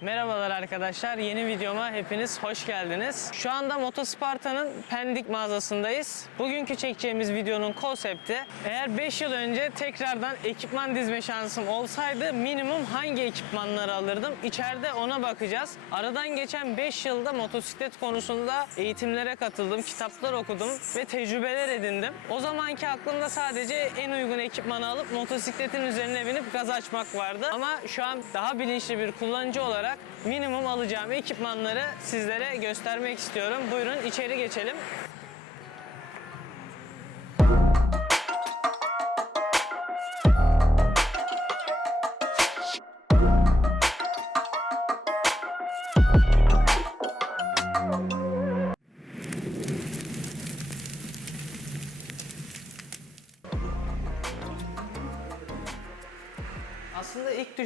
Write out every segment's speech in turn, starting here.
Merhabalar arkadaşlar. Yeni videoma hepiniz hoş geldiniz. Şu anda Motosparta'nın Pendik mağazasındayız. Bugünkü çekeceğimiz videonun konsepti eğer 5 yıl önce tekrardan ekipman dizme şansım olsaydı minimum hangi ekipmanları alırdım? İçeride ona bakacağız. Aradan geçen 5 yılda motosiklet konusunda eğitimlere katıldım, kitaplar okudum ve tecrübeler edindim. O zamanki aklımda sadece en uygun ekipmanı alıp motosikletin üzerine binip gaz açmak vardı. Ama şu an daha bilinçli bir kullanıcı olarak minimum alacağım ekipmanları sizlere göstermek istiyorum. Buyurun içeri geçelim.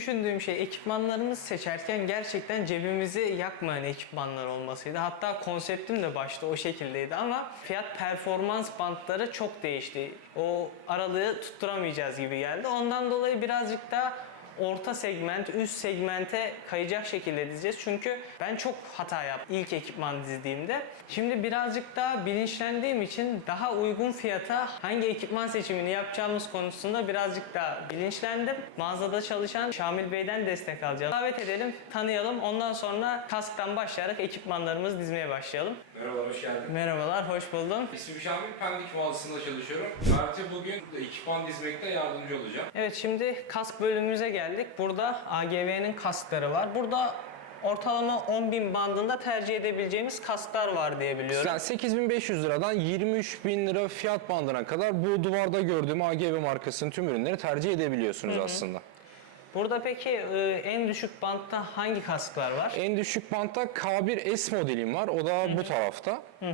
Düşündüğüm şey ekipmanlarımızı seçerken gerçekten cebimizi yakmayan ekipmanlar olmasıydı. Hatta konseptim de başta o şekildeydi ama fiyat performans bantları çok değişti. O aralığı tutturamayacağız gibi geldi. Ondan dolayı birazcık daha orta segment, üst segmente kayacak şekilde dizeceğiz. Çünkü ben çok hata yaptım ilk ekipman dizdiğimde. Şimdi birazcık daha bilinçlendiğim için daha uygun fiyata hangi ekipman seçimini yapacağımız konusunda birazcık daha bilinçlendim. Mağazada çalışan Şamil Bey'den destek alacağız. Davet edelim, tanıyalım. Ondan sonra kasktan başlayarak ekipmanlarımızı dizmeye başlayalım. Merhabalar, hoş geldin. Merhabalar, hoş buldum. İsmim Şamil, Pendik mağazasında çalışıyorum. Mert'e bugün ekipman dizmekte yardımcı olacağım. Evet şimdi kask bölümümüze geldik. Burada AGV'nin kaskları var. Burada ortalama 10.000 bandında tercih edebileceğimiz kasklar var diye biliyorum. Yani 8500 liradan 23.000 lira fiyat bandına kadar bu duvarda gördüğüm AGV markasının tüm ürünleri tercih edebiliyorsunuz aslında. Burada peki e, en düşük bantta hangi kasklar var? En düşük bantta K1S modelim var. O da bu tarafta. Bu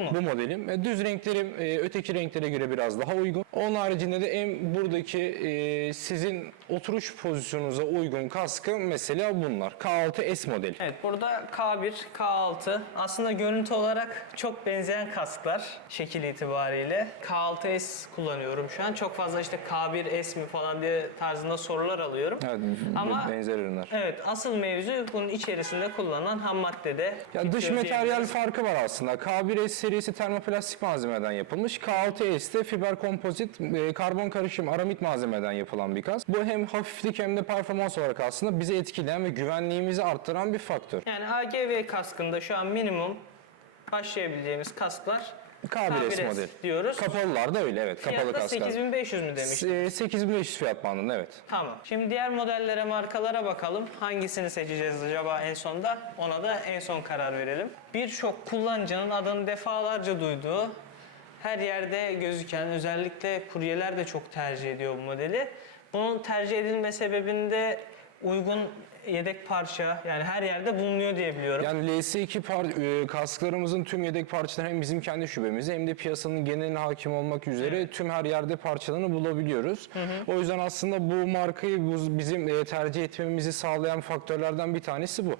mu? Bu modelim. E, Düz renklerim e, öteki renklere göre biraz daha uygun. Onun haricinde de en buradaki e, sizin oturuş pozisyonunuza uygun kaskı mesela bunlar. K6S modeli. Evet burada K1, K6 aslında görüntü olarak çok benzeyen kasklar şekil itibariyle. K6S kullanıyorum şu an. Çok fazla işte K1S mi falan diye tarzında sorular alıyorum. Evet, Ama- benzer ürünler. Evet asıl mevzu bunun içerisinde kullanılan ham maddede. Ya dış materyal farkı var aslında. K1S serisi termoplastik malzemeden yapılmış. K6S de fiber kompozit, e, karbon karışım, aramit malzemeden yapılan bir kask. Bu hem hafiflik hem de performans olarak aslında bizi etkileyen ve güvenliğimizi arttıran bir faktör. Yani AGV kaskında şu an minimum başlayabileceğimiz kasklar K1S model. diyoruz. Kapalılar da öyle evet. Kapalı Fiyatta kasklar. 8500 mü demiş? E, 8500 fiyat bandında evet. Tamam. Şimdi diğer modellere, markalara bakalım. Hangisini seçeceğiz acaba en sonda? Ona da en son karar verelim. Birçok kullanıcının adını defalarca duyduğu, her yerde gözüken, özellikle kuryeler de çok tercih ediyor bu modeli. Bunun tercih edilme sebebinde uygun yedek parça, yani her yerde bulunuyor diye biliyorum. Yani LS2 par- e, kasklarımızın tüm yedek parçaları hem bizim kendi şubemizde hem de piyasanın geneline hakim olmak üzere tüm her yerde parçalarını bulabiliyoruz. O yüzden aslında bu markayı bu bizim e, tercih etmemizi sağlayan faktörlerden bir tanesi bu.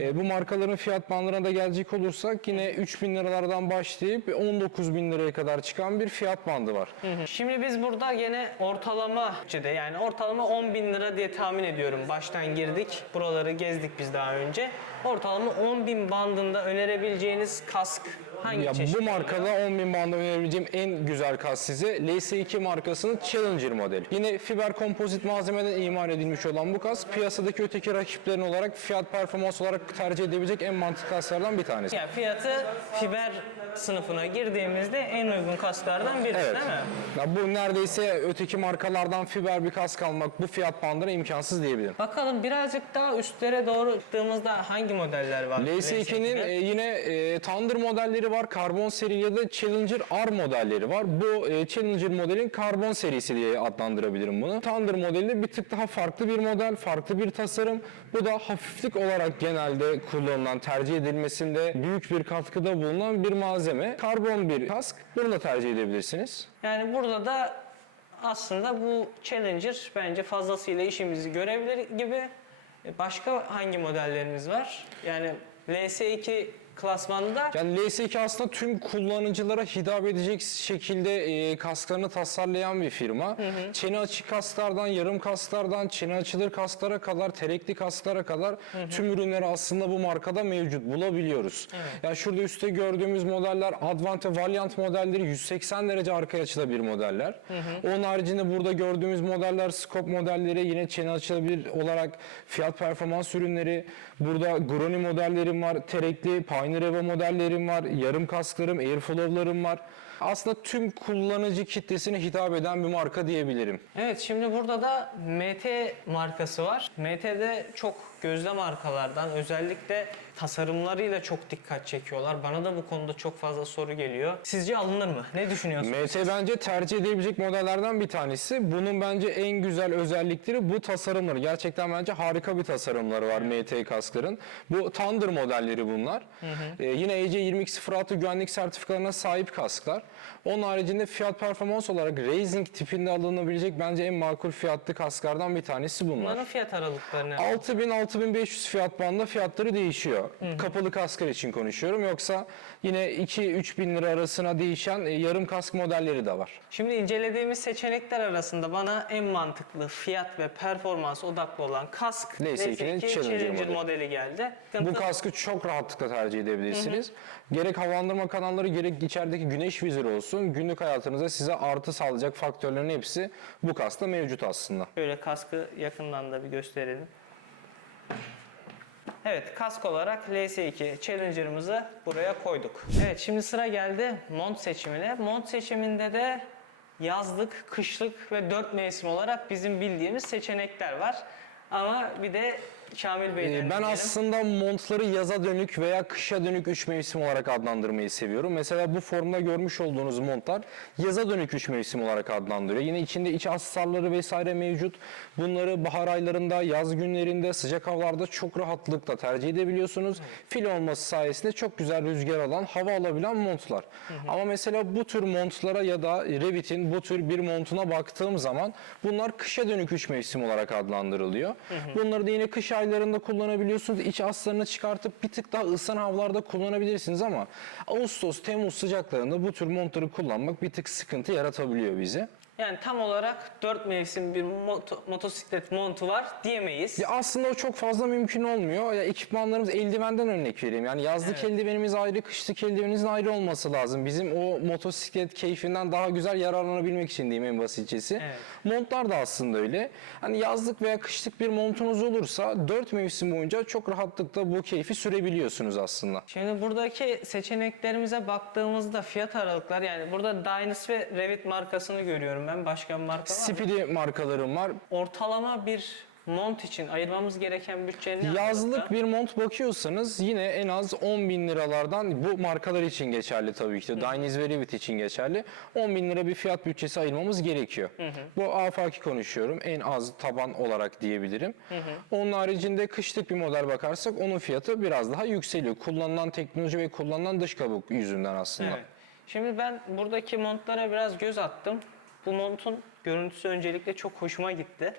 E, bu markaların fiyat bandına da gelecek olursak yine 3000 liralardan başlayıp 19 bin liraya kadar çıkan bir fiyat bandı var. Şimdi biz burada gene ortalama de yani ortalama 10 bin lira diye tahmin ediyorum. Baştan girdik, buraları gezdik biz daha önce. Ortalama 10 bin bandında önerebileceğiniz kask hangi Ya bu markada 10.000 banda önerebileceğim en güzel kask size LS2 markasının Challenger modeli. Yine fiber kompozit malzemeden imal edilmiş olan bu kask piyasadaki öteki rakiplerin olarak fiyat performans olarak tercih edebilecek en mantıklı kasklardan bir tanesi. Yani fiyatı fiber sınıfına girdiğimizde en uygun kasklardan birisi Evet. değil mi? Ya bu neredeyse öteki markalardan fiber bir kask almak bu fiyat bandına imkansız diyebilirim. Bakalım birazcık daha üstlere doğru çıktığımızda hangi modeller var? LS2'nin e, yine e, Thunder modelleri var, karbon seri ya da Challenger R modelleri var. Bu e, Challenger modelin karbon serisi diye adlandırabilirim bunu. Thunder modeli bir tık daha farklı bir model, farklı bir tasarım. Bu da hafiflik olarak genelde kullanılan, tercih edilmesinde büyük bir katkıda bulunan bir malzeme. Karbon bir kask. Bunu da tercih edebilirsiniz. Yani burada da aslında bu Challenger bence fazlasıyla işimizi görebilir gibi. E, Başka hangi modellerimiz var? Yani LS2 klasmanda. Yani LS2 aslında tüm kullanıcılara hitap edecek şekilde e, kasklarını tasarlayan bir firma. Çene açık kasklardan, yarım kasklardan, çene açılır kasklara kadar, terekli kasklara kadar tüm ürünleri aslında bu markada mevcut bulabiliyoruz. Yani şurada üstte gördüğümüz modeller Advant ve Valiant modelleri 180 derece arkaya açılabilir modeller. Onun haricinde burada gördüğümüz modeller scope modelleri yine çene açılabilir olarak fiyat performans ürünleri. Burada Groni modellerim var, terekli Pioneer Eva modellerim var, yarım kasklarım, Airflow'larım var. Aslında tüm kullanıcı kitlesine hitap eden bir marka diyebilirim. Evet şimdi burada da MT markası var. MT de çok gözde markalardan özellikle tasarımlarıyla çok dikkat çekiyorlar. Bana da bu konuda çok fazla soru geliyor. Sizce alınır mı? Ne düşünüyorsunuz? MT bence tercih edilebilecek modellerden bir tanesi. Bunun bence en güzel özellikleri bu tasarımları. Gerçekten bence harika bir tasarımları var MT kaskların. Bu Thunder modelleri bunlar. Ee, yine EC2206 güvenlik sertifikalarına sahip kasklar. Onun haricinde fiyat performans olarak Racing tipinde alınabilecek bence en makul fiyatlı kasklardan bir tanesi bunlar. Bunların fiyat aralıkları ne? 6000-6500 fiyat bandında fiyatları değişiyor. Kapalı kasklar için konuşuyorum. Yoksa yine 2-3 bin lira arasına değişen e, yarım kask modelleri de var. Şimdi incelediğimiz seçenekler arasında bana en mantıklı fiyat ve performans odaklı olan kask LS2'nin LS2 Challenger Challenger modeli. modeli geldi. Bu kaskı çok rahatlıkla tercih edebilirsiniz. Gerek havalandırma kanalları gerek içerideki güneş vizörü olsun. Günlük hayatınızda size artı sağlayacak faktörlerin hepsi bu kaskta mevcut aslında. Böyle kaskı yakından da bir gösterelim. Evet kask olarak LS2 Challenger'ımızı buraya koyduk. Evet şimdi sıra geldi mont seçimine. Mont seçiminde de yazlık, kışlık ve dört mevsim olarak bizim bildiğimiz seçenekler var. Ama bir de Kamil Bey'den Ee, Ben dinleyelim. aslında montları yaza dönük veya kışa dönük üç mevsim olarak adlandırmayı seviyorum. Mesela bu formda görmüş olduğunuz montlar yaza dönük üç mevsim olarak adlandırıyor. Yine içinde iç astarları vesaire mevcut. Bunları bahar aylarında, yaz günlerinde, sıcak havalarda çok rahatlıkla tercih edebiliyorsunuz. Fil olması sayesinde çok güzel rüzgar alan, hava alabilen montlar. Ama mesela bu tür montlara ya da Revit'in bu tür bir montuna baktığım zaman bunlar kışa dönük üç mevsim olarak adlandırılıyor. Bunları da yine kış aylarında kullanabiliyorsunuz. İç aslarını çıkartıp bir tık daha ıslanan havalarda kullanabilirsiniz ama Ağustos, Temmuz sıcaklarında bu tür montları kullanmak bir tık sıkıntı yaratabiliyor bize. Yani tam olarak dört mevsim bir moto- motosiklet montu var diyemeyiz. Ya aslında o çok fazla mümkün olmuyor. Ya ekipmanlarımız eldivenden örnek vereyim. Yani yazlık eldivenimiz ayrı, kışlık eldivenimizin ayrı olması lazım. Bizim o motosiklet keyfinden daha güzel yararlanabilmek için diyeyim en basitçesi. Evet. Montlar da aslında öyle. Hani yazlık veya kışlık bir montunuz olursa 4 mevsim boyunca çok rahatlıkla bu keyfi sürebiliyorsunuz aslında. Şimdi buradaki seçeneklerimize baktığımızda fiyat aralıklar yani burada Dynas ve Revit markasını görüyorum ben. Başka bir marka var mı? Speedy markalarım var. Ortalama bir mont için ayırmamız gereken bütçe ne? Yazlık aralıkta? bir mont bakıyorsanız yine en az 10 bin liralardan bu markalar için geçerli tabii ki de. Diniz ve Revit için geçerli. 10 bin lira bir fiyat bütçesi ayırmamız gerekiyor. Bu afaki konuşuyorum. En az taban olarak diyebilirim. Onun haricinde kışlık bir model bakarsak onun fiyatı biraz daha yükseliyor. Kullanılan teknoloji ve kullanılan dış kabuk yüzünden aslında. Evet. Şimdi ben buradaki montlara biraz göz attım. Bu montun görüntüsü öncelikle çok hoşuma gitti.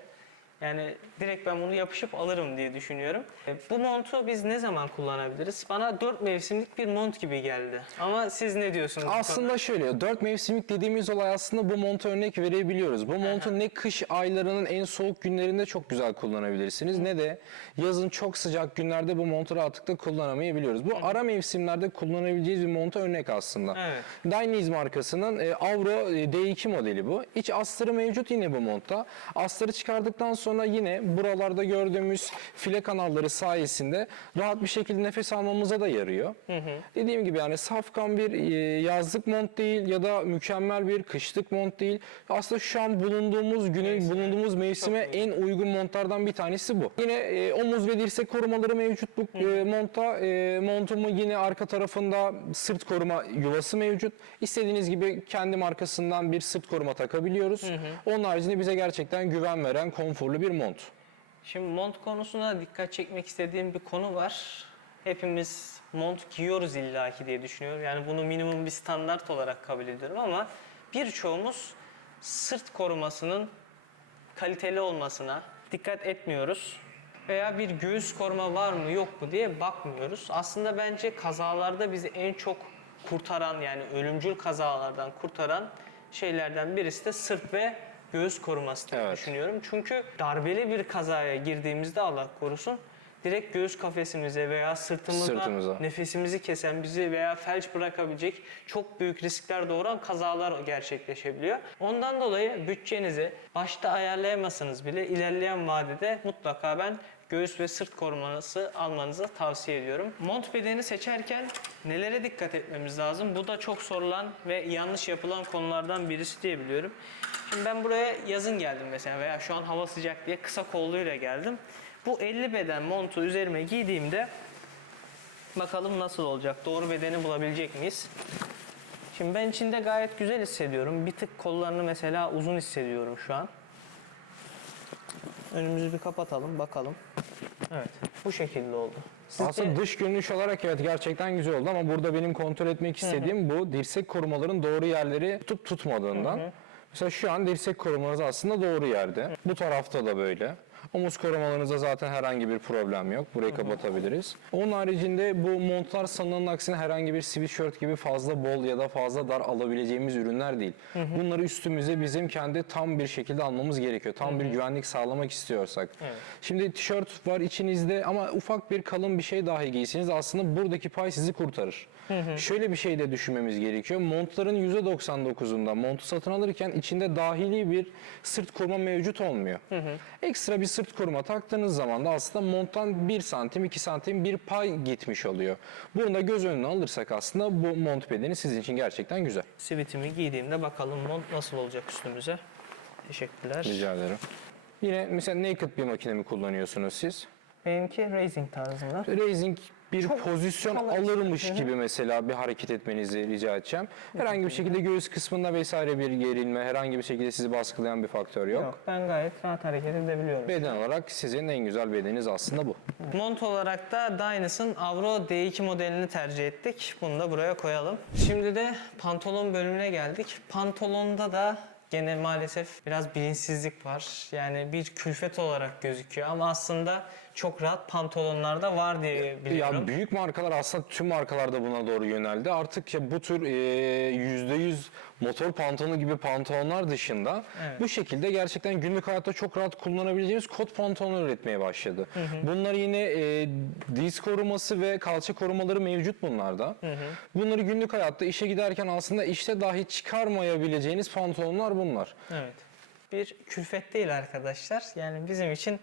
Yani direkt ben bunu yapışıp alırım diye düşünüyorum. E, Bu montu biz ne zaman kullanabiliriz? Bana 4 mevsimlik bir mont gibi geldi. Ama siz ne diyorsunuz? Aslında şöyle, dört mevsimlik dediğimiz olay aslında bu monta örnek verebiliyoruz. Bu montu ne kış aylarının en soğuk günlerinde çok güzel kullanabilirsiniz ne de yazın çok sıcak günlerde bu montu rahatlıkla kullanamayabiliyoruz. Bu ara mevsimlerde kullanabileceğiz bir monta örnek aslında. Evet. Diniz markasının e, Avro e, D2 modeli bu. İç astarı mevcut yine bu montta. Astarı çıkardıktan sonra yine buralarda gördüğümüz file kanalları sayesinde rahat bir şekilde nefes almamıza da yarıyor. Dediğim gibi yani safkan bir e, yazlık mont değil ya da mükemmel bir kışlık mont değil. Aslında şu an bulunduğumuz günün bulunduğumuz mevsime en uygun montlardan bir tanesi bu. Yine e, omuz ve dirsek korumaları mevcut bu e, montta. E, montumu yine arka tarafında sırt koruma yuvası mevcut. İstediğiniz gibi kendi markasından bir sırt koruma takabiliyoruz. Onun haricinde bize gerçekten güven veren konforlu bir mont. Şimdi mont konusuna dikkat çekmek istediğim bir konu var. Hepimiz mont giyiyoruz illaki diye düşünüyorum. Yani bunu minimum bir standart olarak kabul ediyorum ama birçoğumuz sırt korumasının kaliteli olmasına dikkat etmiyoruz. veya bir göğüs koruma var mı yok mu diye bakmıyoruz. Aslında bence kazalarda bizi en çok kurtaran yani ölümcül kazalardan kurtaran şeylerden birisi de sırt ve göğüs koruması diye Evet. düşünüyorum. Çünkü darbeli bir kazaya girdiğimizde Allah korusun direkt göğüs kafesimize veya sırtımıza, Sırtımıza. nefesimizi kesen bizi veya felç bırakabilecek çok büyük riskler doğuran kazalar gerçekleşebiliyor. Ondan dolayı bütçenizi başta ayarlayamazsanız bile ilerleyen vadede mutlaka ben göğüs ve sırt koruması almanızı tavsiye ediyorum. Mont bedeni seçerken nelere dikkat etmemiz lazım? Bu da çok sorulan ve yanlış yapılan konulardan birisi diye biliyorum. Şimdi ben buraya yazın geldim mesela veya şu an hava sıcak diye kısa kolluyla geldim. Bu 50 beden montu üzerime giydiğimde bakalım nasıl olacak? Doğru bedeni bulabilecek miyiz? Şimdi ben içinde gayet güzel hissediyorum. Bir tık kollarını mesela uzun hissediyorum şu an. Önümüzü bir kapatalım bakalım. Evet bu şekilde oldu. Sizce- Aslında dış görünüş olarak evet gerçekten güzel oldu ama burada benim kontrol etmek istediğim bu dirsek korumaların doğru yerleri tutup tutmadığından. Mesela şu an dirsek korumanız aslında doğru yerde. Bu tarafta da böyle. Omuz korumalarınızda zaten herhangi bir problem yok. Burayı kapatabiliriz. Onun haricinde bu montlar sanılanın aksine herhangi bir sweatshirt gibi fazla bol ya da fazla dar alabileceğimiz ürünler değil. Bunları üstümüze bizim kendi tam bir şekilde almamız gerekiyor. Tam bir güvenlik sağlamak istiyorsak. Şimdi tişört var içinizde ama ufak bir kalın bir şey dahi giyseniz aslında buradaki pay sizi kurtarır. Şöyle bir şey de düşünmemiz gerekiyor. Montların %99'unda montu satın alırken içinde dahili bir sırt koruma mevcut olmuyor. Ekstra bir sırt koruma taktığınız zaman da aslında monttan 1 santim 2 santim bir pay gitmiş oluyor. Bunu da göz önüne alırsak aslında bu mont bedeni sizin için gerçekten güzel. Sivitimi giydiğimde bakalım mont nasıl olacak üstümüze. Teşekkürler. Rica ederim. Yine mesela naked bir makine mi kullanıyorsunuz siz? Benimki racing tarzında. Raising bir pozisyon kolay. alırmış gibi mesela bir hareket etmenizi rica edeceğim. Herhangi bir şekilde göğüs kısmında vesaire bir gerilme, herhangi bir şekilde sizi baskılayan bir faktör yok. Yok ben gayet rahat hareket edebiliyorum. Beden olarak sizin en güzel bedeniniz aslında bu. Mont olarak da Dynas'ın Avro D2 modelini tercih ettik. Bunu da buraya koyalım. Şimdi de pantolon bölümüne geldik. Pantolonda da gene maalesef biraz bilinçsizlik var. Yani bir külfet olarak gözüküyor ama aslında çok rahat pantolonlarda var diye biliyorum. Ya büyük markalar aslında tüm markalar da buna doğru yöneldi. Artık ya bu tür e, %100 motor pantolonu gibi pantolonlar dışında Evet. bu şekilde gerçekten günlük hayatta çok rahat kullanabileceğimiz kot pantolonlar üretmeye başladı. Bunlar yine e, diz koruması ve kalça korumaları mevcut bunlarda. Bunları günlük hayatta işe giderken aslında işte dahi çıkarmayabileceğiniz pantolonlar bunlar. Evet. Bir külfet değil arkadaşlar. Yani bizim için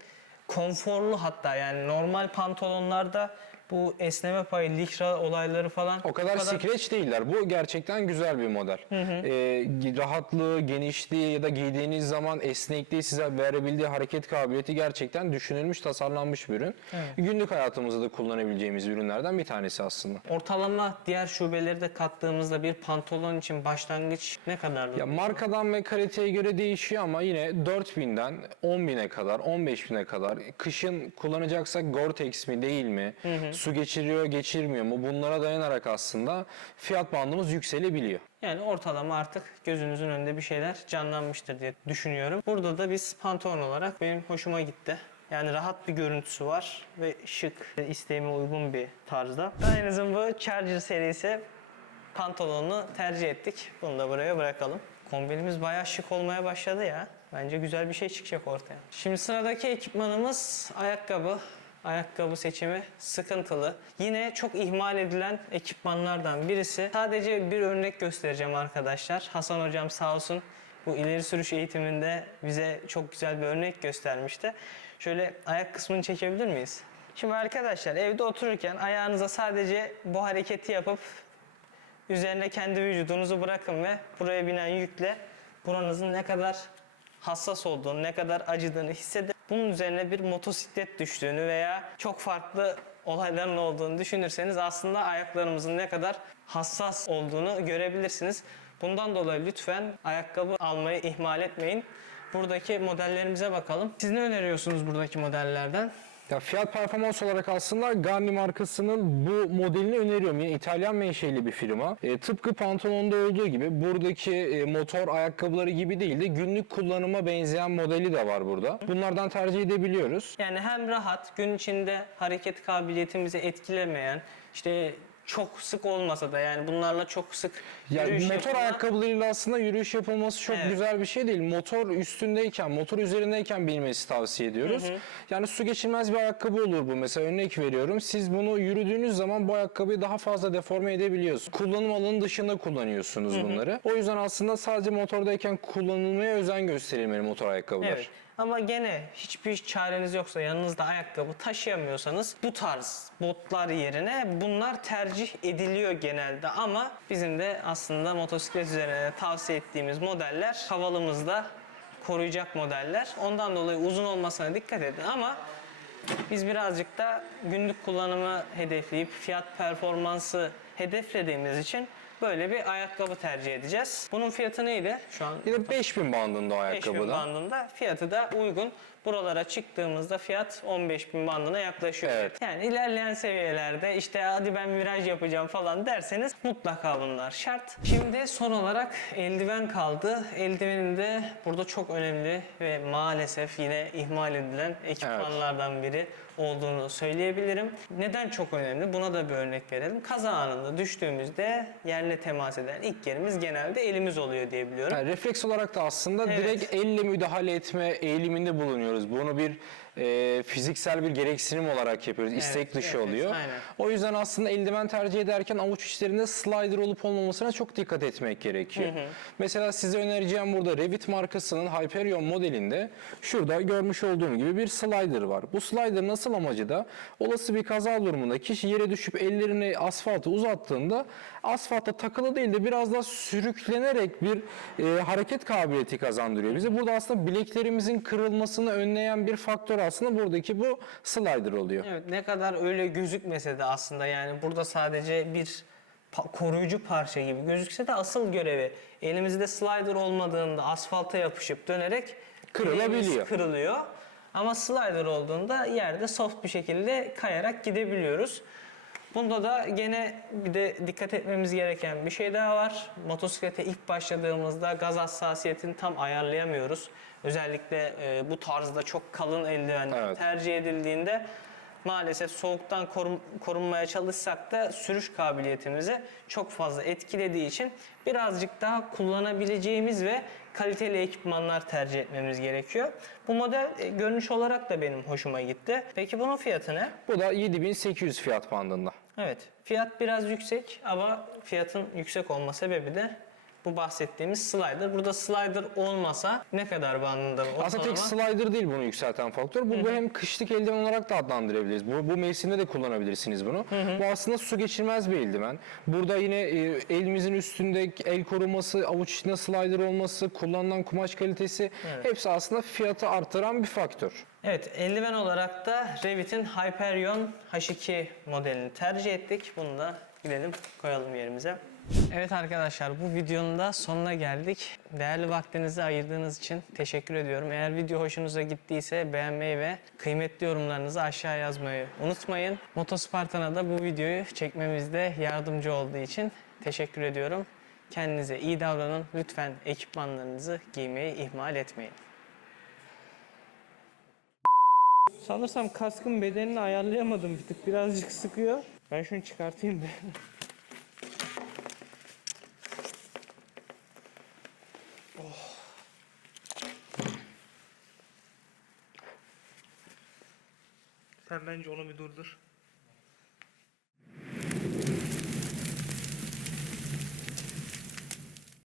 konforlu hatta yani normal pantolonlarda bu esneme payı, likra olayları falan O kadar, scratch değiller. Bu gerçekten güzel bir model. Ee, rahatlığı, genişliği ya da giydiğiniz zaman esnekliği size verebildiği hareket kabiliyeti gerçekten düşünülmüş, tasarlanmış bir ürün. Günlük hayatımızda da kullanabileceğimiz ürünlerden bir tanesi aslında. Ortalama diğer şubeleri de kattığımızda bir pantolon için başlangıç ne kadardı? Ya markadan ve kaliteye göre değişiyor ama yine 4000'den 10.000'e kadar, 15.000'e kadar kışın kullanacaksak Gore-Tex mi değil mi? Su geçiriyor, geçirmiyor mu? Bunlara dayanarak aslında fiyat bandımız yükselebiliyor. Yani ortalama artık gözünüzün önünde bir şeyler canlanmıştır diye düşünüyorum. Burada da biz pantolon olarak benim hoşuma gitti. Yani rahat bir görüntüsü var ve şık, isteğime uygun bir tarzda. Dynas'ın bu Charger serisi pantolonunu tercih ettik. Bunu da buraya bırakalım. Kombinimiz bayağı şık olmaya başladı ya. Bence güzel bir şey çıkacak ortaya. Şimdi sıradaki ekipmanımız ayakkabı. Ayakkabı seçimi sıkıntılı. Yine çok ihmal edilen ekipmanlardan birisi. Sadece bir örnek göstereceğim arkadaşlar. Hasan hocam sağ olsun bu ileri sürüş eğitiminde bize çok güzel bir örnek göstermişti. Şöyle ayak kısmını çekebilir miyiz? Şimdi arkadaşlar evde otururken ayağınıza sadece bu hareketi yapıp üzerine kendi vücudunuzu bırakın ve buraya binen yükle buranızın ne kadar hassas olduğunu, ne kadar acıdığını hissedin. Bunun üzerine bir motosiklet düştüğünü veya çok farklı olayların olduğunu düşünürseniz aslında ayaklarımızın ne kadar hassas olduğunu görebilirsiniz. Bundan dolayı lütfen ayakkabı almayı ihmal etmeyin. Buradaki modellerimize bakalım. Siz ne öneriyorsunuz buradaki modellerden? Ya fiyat performans olarak aslında Ganni markasının bu modelini öneriyorum. Yine İtalyan menşeli bir firma. E, tıpkı pantolonda olduğu gibi buradaki e, motor ayakkabıları gibi değil de günlük kullanıma benzeyen modeli de var burada. Bunlardan tercih edebiliyoruz. Yani hem rahat, gün içinde hareket kabiliyetimizi etkilemeyen, işte çok sık olmasa da yani bunlarla çok sık Ya yürüyüş motor yapılan- ayakkabılarıyla aslında yürüyüş yapılması çok Evet. güzel bir şey değil. Motor üstündeyken, motor üzerindeyken bilmesi tavsiye ediyoruz. Yani su geçirmez bir ayakkabı olur bu. Mesela örnek veriyorum. Siz bunu yürüdüğünüz zaman bu ayakkabıyı daha fazla deforme edebiliyorsunuz. Kullanım alanı dışında kullanıyorsunuz bunları. O yüzden aslında sadece motordayken kullanılmaya özen gösterilmeli motor ayakkabılar. Evet. Ama gene hiçbir çareniz yoksa yanınızda ayakkabı taşıyamıyorsanız bu tarz botlar yerine bunlar tercih ediliyor genelde ama bizim de aslında motosiklet üzerine tavsiye ettiğimiz modeller havalımızda koruyacak modeller. Ondan dolayı uzun olmasına dikkat edin ama biz birazcık da günlük kullanımı hedefleyip fiyat performansı hedeflediğimiz için böyle bir ayakkabı tercih edeceğiz. Bunun fiyatı neydi? Şu an de 5000 bandında o 5000 ayakkabıda. bandında fiyatı da uygun. Buralara çıktığımızda fiyat 15.000 bandına yaklaşıyor. Evet. Yani ilerleyen seviyelerde işte hadi ben viraj yapacağım falan derseniz mutlaka bunlar şart. Şimdi son olarak eldiven kaldı. Eldivenin de burada çok önemli ve maalesef yine ihmal edilen ekipmanlardan biri olduğunu söyleyebilirim. Neden çok önemli? Buna da bir örnek verelim. Kaza anında düştüğümüzde yerle temas eden ilk yerimiz genelde elimiz oluyor diye biliyorum. Yani refleks olarak da aslında Evet. direkt elle müdahale etme eğiliminde bulunuyoruz. Bunu bir e, fiziksel bir gereksinim olarak yapıyoruz. İstek dışı evet, oluyor. aynen. O yüzden aslında eldiven tercih ederken avuç içlerinde slider olup olmamasına çok dikkat etmek gerekiyor. Mesela size önereceğim burada Revit markasının Hyperion modelinde şurada görmüş olduğum gibi bir slider var. Bu slider nasıl amacı da olası bir kaza durumunda kişi yere düşüp ellerini asfalta uzattığında asfalta takılı değil de biraz daha sürüklenerek bir e, hareket kabiliyeti kazandırıyor bize. Burada aslında bileklerimizin kırılmasını önleyen bir faktör aslında buradaki bu slider oluyor. Evet ne kadar öyle gözükmese de aslında yani burada sadece bir pa- koruyucu parça gibi gözükse de asıl görevi elimizde slider olmadığında asfalta yapışıp dönerek Kırılabiliyor. kırılıyor. Ama slider olduğunda yerde soft bir şekilde kayarak gidebiliyoruz. Bunda da gene bir de dikkat etmemiz gereken bir şey daha var. Motosiklete ilk başladığımızda gaz hassasiyetini tam ayarlayamıyoruz. Özellikle e, bu tarzda çok kalın eldivenler Evet. tercih edildiğinde maalesef soğuktan korun- korunmaya çalışsak da sürüş kabiliyetimizi çok fazla etkilediği için birazcık daha kullanabileceğimiz ve kaliteli ekipmanlar tercih etmemiz gerekiyor. Bu model e, görünüş olarak da benim hoşuma gitti. Peki bunun fiyatı ne? Bu da 7800 fiyat bandında. Evet, fiyat biraz yüksek ama fiyatın yüksek olma sebebi de bu bahsettiğimiz slider. Burada slider olmasa ne kadar bandında bu? Aslında tek Ortalama- slider değil bunu yükselten faktör. Bu, bu hem kışlık eldiven olarak da adlandırabiliriz. Bu, bu mevsimde de kullanabilirsiniz bunu. Bu aslında su geçirmez bir eldiven. Burada yine e, elimizin üstünde el koruması, avuç içinde slider olması, kullanılan kumaş kalitesi hepsi aslında fiyatı artıran bir faktör. Evet, eldiven olarak da Revit'in Hyperion H2 modelini tercih ettik. Bunu da gidelim koyalım yerimize. Evet arkadaşlar bu videonun da sonuna geldik. Değerli vaktinizi ayırdığınız için teşekkür ediyorum. Eğer video hoşunuza gittiyse beğenmeyi ve kıymetli yorumlarınızı aşağı yazmayı unutmayın. Motospartan'a da bu videoyu çekmemizde yardımcı olduğu için teşekkür ediyorum. Kendinize iyi davranın. Lütfen ekipmanlarınızı giymeyi ihmal etmeyin. Sanırsam kaskın bedenini ayarlayamadım bir tık. Birazcık sıkıyor. Ben şunu çıkartayım bir. Bence onu bir durdur.